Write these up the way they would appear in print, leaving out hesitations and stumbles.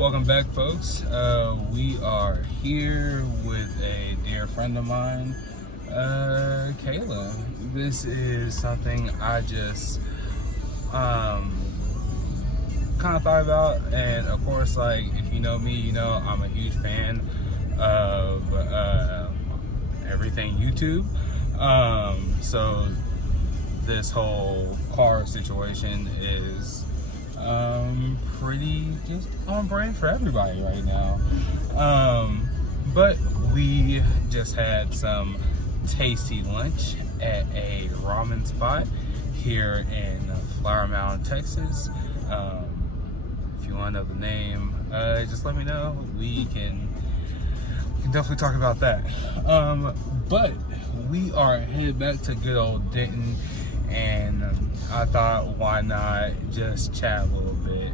Welcome back, folks. We are here with a dear friend of mine, Kayla. This is something I just kind of thought about, and of course, like, if you know me, you know I'm a huge fan of everything YouTube. So this whole car situation is pretty just on brand for everybody right now. But we just had some tasty lunch at a ramen spot here in Flower Mound, Texas. If you want to know the name, just let me know. We can definitely talk about that. But we are headed back to good old Denton, and I thought, why not just chat a little bit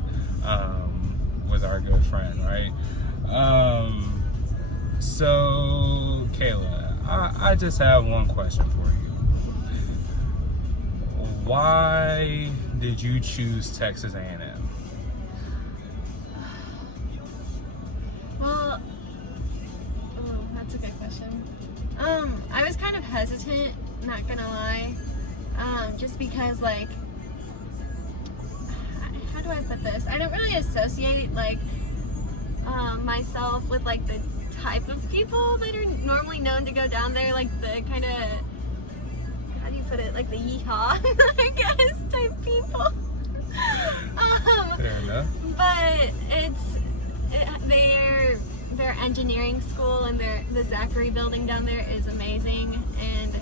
with our good friend, right? So Kayla, I just have one question for you. Why did you choose Texas A&M? Well, that's a good question. I was kind of hesitant, not gonna lie, just because, like, how do I put this? I don't really associate, like, myself with, like, the type of people that are normally known to go down there, like the kind of, how do you put it, like the yeehaw, I guess, type people. Fair enough. But their engineering school and the Zachary building down there is amazing, and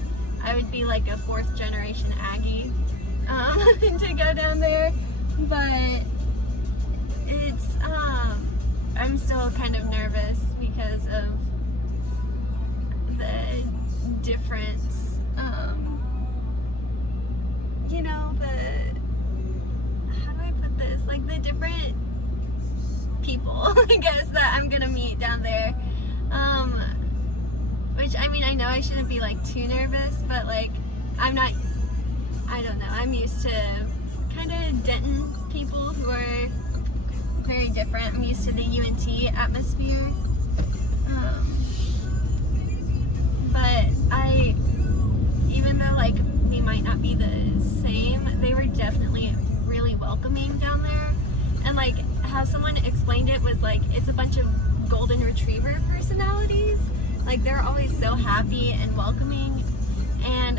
I would be like a 4th generation Aggie to go down there. But it's I'm still kind of nervous because of the difference, you know, how do I put this, like the different people, I guess, that I'm gonna meet down there, which, I mean, I know I shouldn't be like too nervous, but like I don't know, I'm used to kind of Denton people who are very different. I'm used to the UNT atmosphere, but even though like we might not be the same, they were definitely really welcoming down there. And like how someone explained it was like, it's a bunch of golden retriever personalities. Like they're always so happy and welcoming, and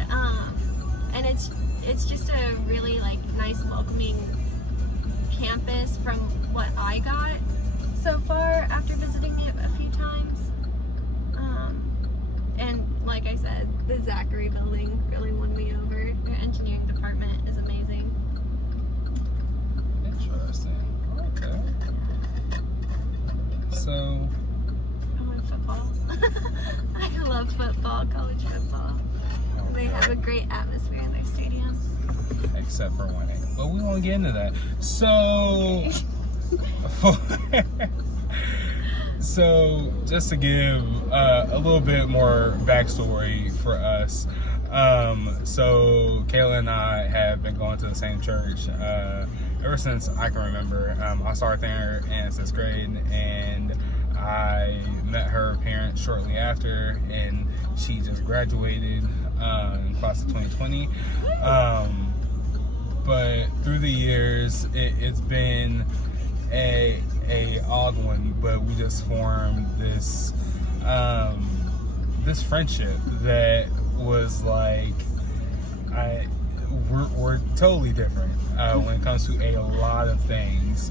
it's just a really like nice, welcoming campus from what I got so far after visiting it a few times. And like I said, the Zachary building really won me over. Their engineering department is amazing. Interesting. Okay. So, Oh, and football. I love football, college football. They have a great atmosphere in their stadium. Except for winning, but we won't get into that. So, so just to give a little bit more backstory for us. So Kayla and I have been going to the same church ever since I can remember. I started there in 6th grade, and I met her parents shortly after, and she just graduated in class of 2020. But through the years, it's been a odd one, but we just formed this this friendship that was like, we're totally different when it comes to a lot of things.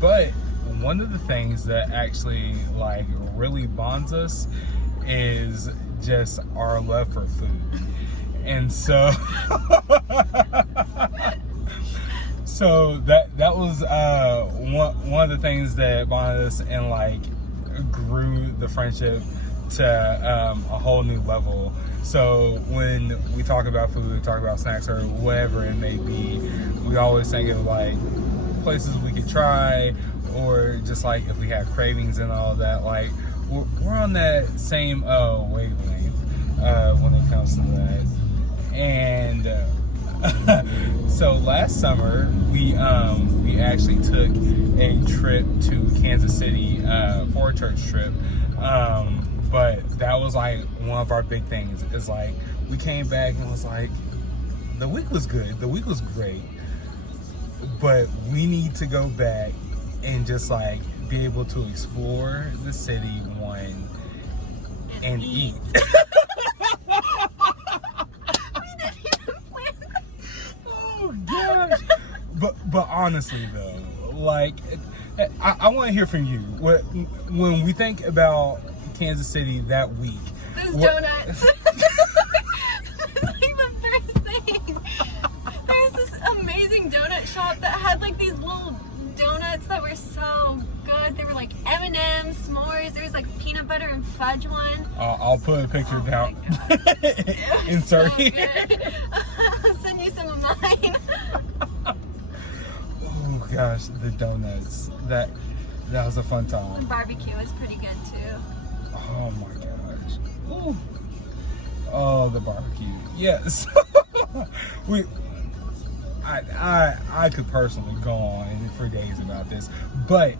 But one of the things that actually like really bonds us is just our love for food. And so so that was one of the things that bonded us and like grew the friendship to a whole new level. So when we talk about food, talk about snacks or whatever it may be, we always think of like places we could try, or just like if we have cravings and all that. Like we're on that same wavelength when it comes to that. And So last summer we actually took a trip to Kansas City for a church trip. But that was like one of our big things. It's like we came back and was like, the week was good, the week was great, but we need to go back and just like be able to explore the city, one, and eat. Oh gosh. But honestly though, like I want to hear from you. When we think about Kansas City that week, those donuts. Like the first thing. There's this amazing donut shop that had like these little donuts that were so good. They were like M&M's, s'mores. There was like peanut butter and fudge one. I'll put a picture down. Insert so here. I'll send you some of mine. Oh gosh, the donuts. That was a fun time. Barbecue was pretty good too. Oh my gosh. Ooh. Oh, the barbecue. Yes. I could personally go on for days about this, but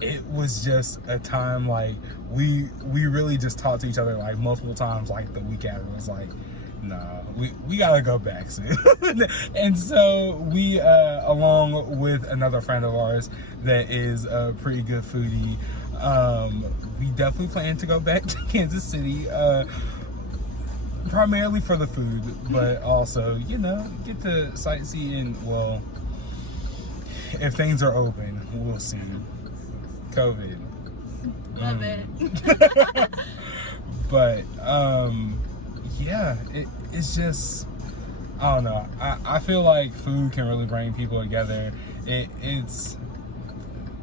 it was just a time like we really just talked to each other like multiple times like the week after. It was like, nah, we gotta go back soon. And so we along with another friend of ours that is a pretty good foodie, we definitely plan to go back to Kansas City, primarily for the food, but also, you know, get to sightsee and, well, if things are open, we'll see. COVID. Love it. But, yeah, it's just, I don't know. I feel like food can really bring people together. It's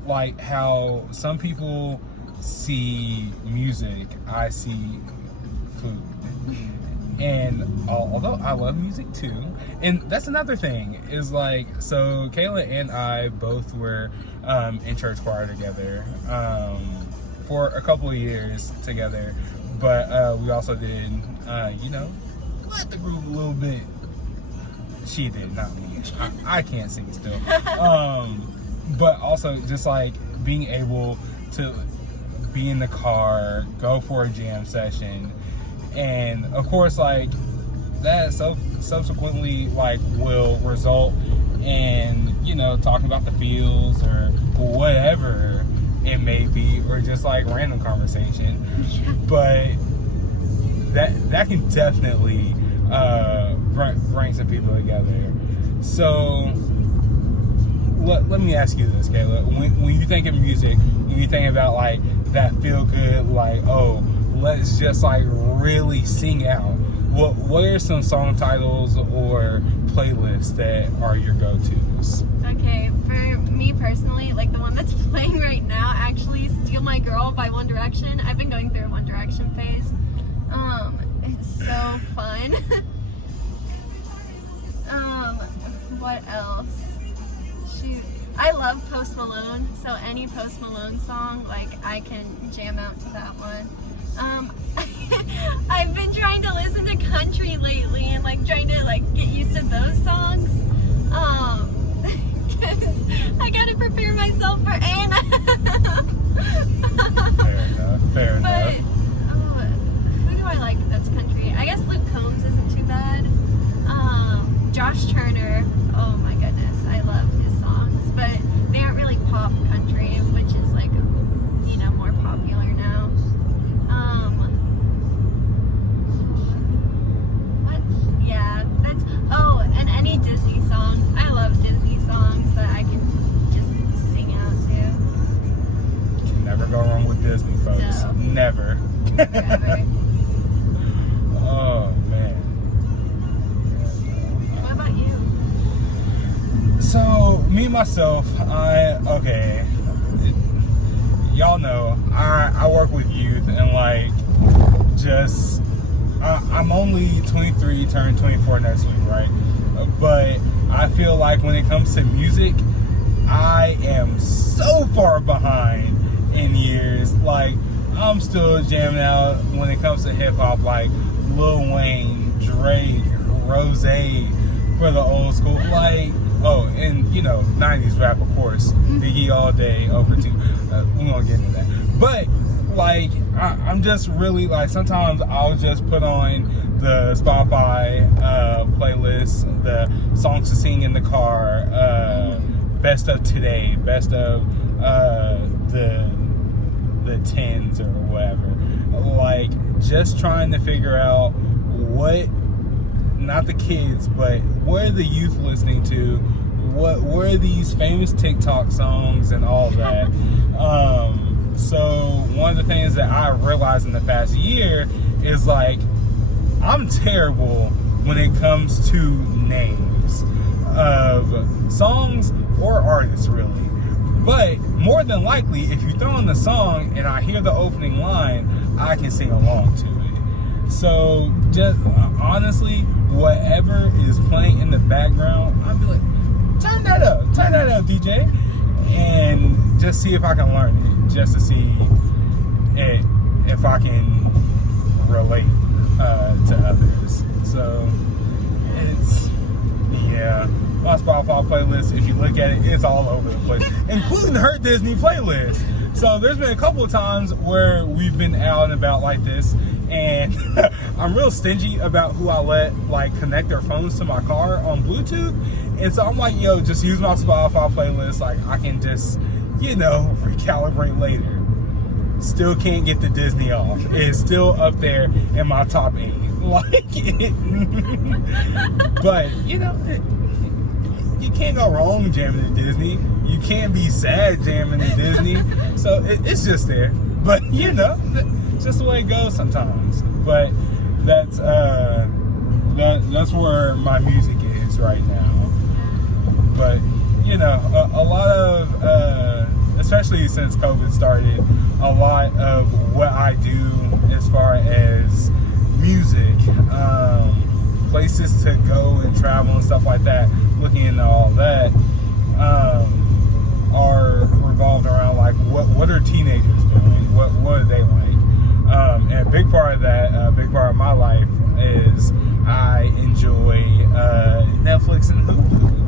like how some people see music, I see food. And although I love music too, and that's another thing, is like, so Kayla and I both were in church choir together for a couple of years together, but we also did, you know, let the group a little bit. She did, not me. I can't sing still. But also just like being able to be in the car, go for a jam session, and of course like that subsequently like will result in, you know, talking about the fields or whatever it may be, or just like random conversation. But that can definitely bring some people together. So let me ask you this, Kayla. When you think of music, when you think about like that feel good, like, oh, let's just like really sing out, what are some song titles or playlists that are your go-tos? Okay, for me personally, like the one that's playing right now, actually, Steal My Girl by One Direction. I've been going through a One Direction phase. It's so fun. What else? Shoot. I love Post Malone, so any Post Malone song, like, I can jam out to that one. I've been trying to listen to country lately and like trying to like get used to those songs. 'Cause I gotta prepare myself for Anna. Fair But, enough. who do I like that's country? I guess Luke Combs isn't too bad. Josh Turner, oh my goodness, I love his songs, but they aren't really pop country, which is like, you know, more popular now. And any Disney song. I love Disney songs that I can just sing out to. Can never go wrong with Disney, folks. No. Never. Forever. Oh man. What about you? So me myself, y'all know I work with youth, and like just I'm only 23, turn 24 next week, right? But I feel like when it comes to music, I am so far behind in years. Like, I'm still jamming out when it comes to hip hop, like Lil Wayne, Drake, Rose for the old school. Like, oh, and you know, 90s rap, of course. Biggie All Day, over to. We won't get into that. But, like, I'm just really, like, sometimes I'll just put on the Spotify playlist, the songs to sing in the car, best of today, best of the 10s or whatever. Like, just trying to figure out what, not the kids, but what are the youth listening to? What are these famous TikTok songs and all that? So one of the things that I realized in the past year is, like, I'm terrible when it comes to names of songs or artists, really. But more than likely, if you throw in the song and I hear the opening line, I can sing along to it. So just honestly, whatever is playing in the background, I'll be like, turn that up, DJ, and just see if I can learn it, just to see if I can relate to others. So it's, yeah, my Spotify playlist, if you look at it, it's all over the place, including her Disney playlist. So there's been a couple of times where we've been out and about like this, and I'm real stingy about who I let, like, connect their phones to my car on Bluetooth. And so I'm like, yo, just use my Spotify playlist. Like, I can just, you know, recalibrate later. Still can't get the Disney off. It's still up there in my top 8. Like it. But, you know, you can't go wrong jamming to Disney. You can't be sad jamming to Disney. So it's just there. But, you know, it's just the way it goes sometimes. But that's where my music is right now. But, you know, a lot of, especially since COVID started, a lot of what I do as far as music, places to go and travel and stuff like that, looking into all that, are revolved around, like, what are teenagers doing? What are they like? And a big part of that, a big part of my life is I enjoy Netflix and Hulu.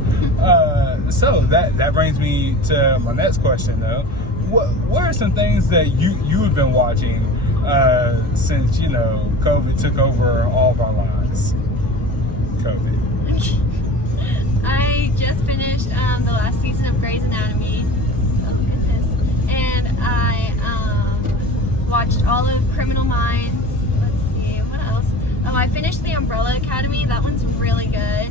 So that brings me to my next question, though. What are some things that you have been watching since, you know, COVID took over all of our lives? COVID. I just finished the last season of Grey's Anatomy. Oh goodness! And I watched all of Criminal Minds. Let's see, what else? Oh, I finished The Umbrella Academy. That one's really good.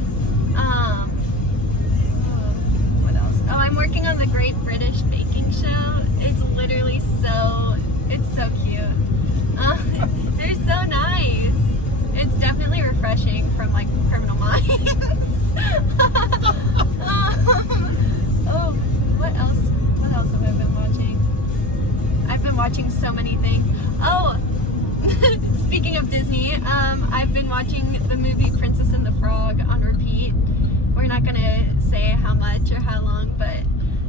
What else? Oh, I'm working on the Great British Baking Show. It's literally it's so cute. They're so nice. It's definitely refreshing from, like, Criminal Minds. Oh, what else? What else have I been watching? I've been watching so many things. Oh, speaking of Disney, I've been watching the movie Princess and the Frog on repeat. We're not gonna say how much or how long, but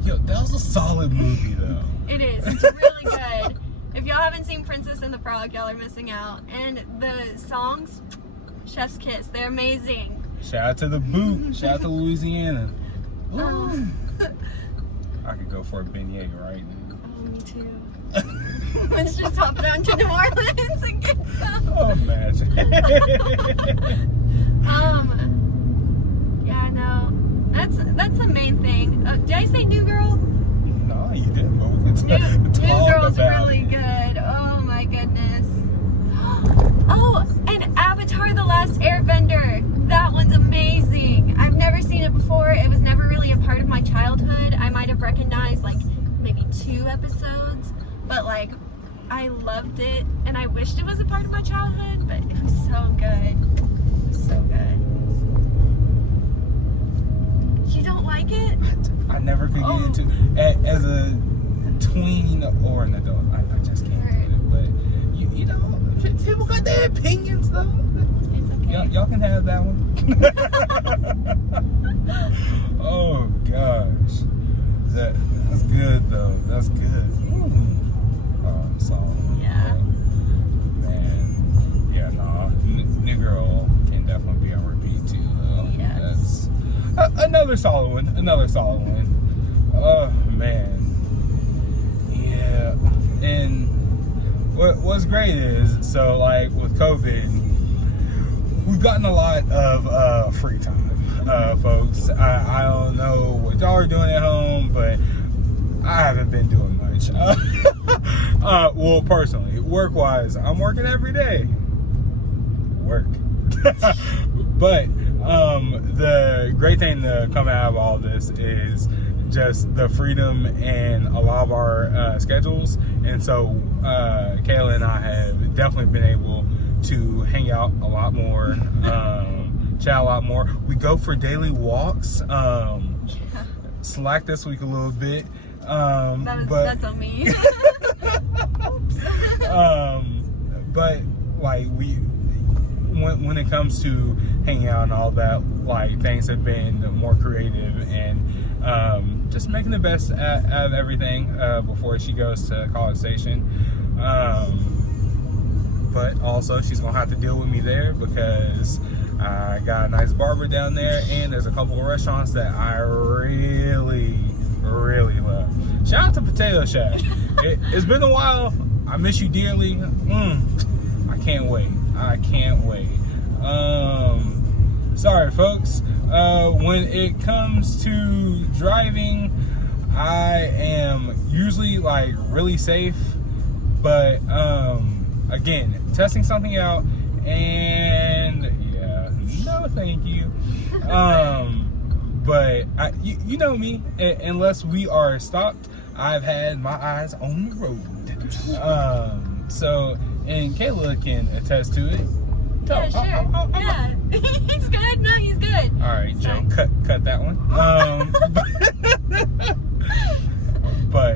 yo, that was a solid movie, though. It is. It's really good. If y'all haven't seen Princess and the Frog, y'all are missing out. And the songs, chef's kiss. They're amazing. Shout out to the boot. Shout out to Louisiana. I could go for a beignet right now. Oh, me too. Let's just hop down to New Orleans and get some. Oh, imagine. Yeah, no. That's the main thing. Did I say New Girl? No, you didn't. But we New talk Girl's about really it. good. Oh my goodness. Oh, and Avatar: The Last Airbender. That one's amazing. I've never seen it before. It was never really a part of my childhood. I might have recognized, like, maybe 2 episodes, but, like, I loved it, and I wished it was a part of my childhood, but it was so good. So good. You don't like it? I never could get into as a tween or an adult. I just can't do it. But you know, people got their opinions, though. It's okay. Y'all can have that one. Oh gosh, that's good though. That's good. Song. Yeah. Man, yeah, no, New Girl can definitely be on repeat too. solid one. Another solid one. Oh man. Yeah. And what's great is, so like with COVID, we've gotten a lot of free time, folks. I don't know what y'all are doing at home, but I haven't been doing much. Well, personally, work-wise, I'm working every day. Work. But the great thing to come out of all this is just the freedom in a lot of our schedules. And so Kayla and I have definitely been able to hang out a lot more, chat a lot more. We go for daily walks. Slack this week a little bit. That's on me. But like when it comes to hanging out and all that, like things have been more creative and just making the best out of everything before she goes to College Station. But also she's gonna have to deal with me there because I got a nice barber down there, and there's a couple of restaurants that I really love. Shout out to Potato Shack. It's been a while. I miss you dearly. I can't wait. Sorry folks, when it comes to driving, I am usually like really safe, but again, testing something out, and yeah, no thank you. But you know me, unless we are stopped, I've had my eyes on the road. So, and Kayla can attest to it. Yeah, sure. Yeah. He's good. No, he's good. All right, Joe, cut that one. But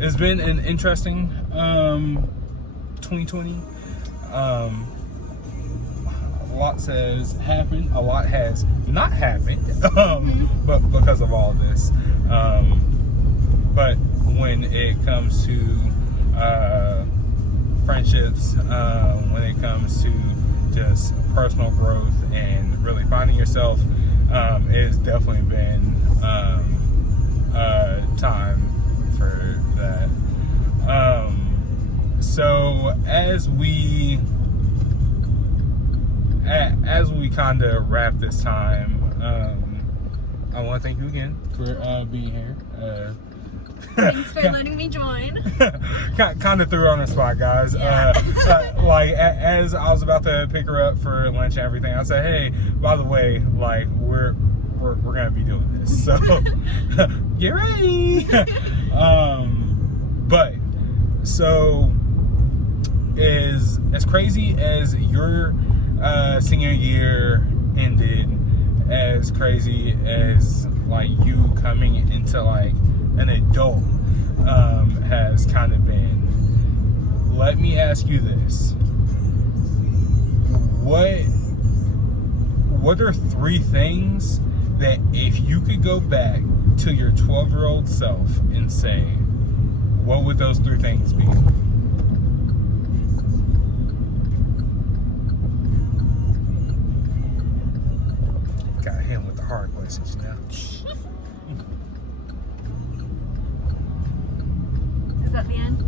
it's been an interesting 2020. A lot has happened, a lot has not happened, but because of all this. But when it comes to friendships, when it comes to just personal growth and really finding yourself, it's definitely been time for that. So as we kind of wrap this time, I want to thank you again for being here. Thanks for letting me join. Kind of threw her on the spot, guys. Yeah. Like as I was about to pick her up for lunch and everything, I said, "Hey, by the way, like we're gonna be doing this, so get ready." But so as crazy as your senior year ended, as crazy as like you coming into like an adult has kind of been, let me ask you this: what are 3 things that if you could go back to your 12-year-old self and say, what would those 3 things be? Got him with the hard questions now. Is that the end?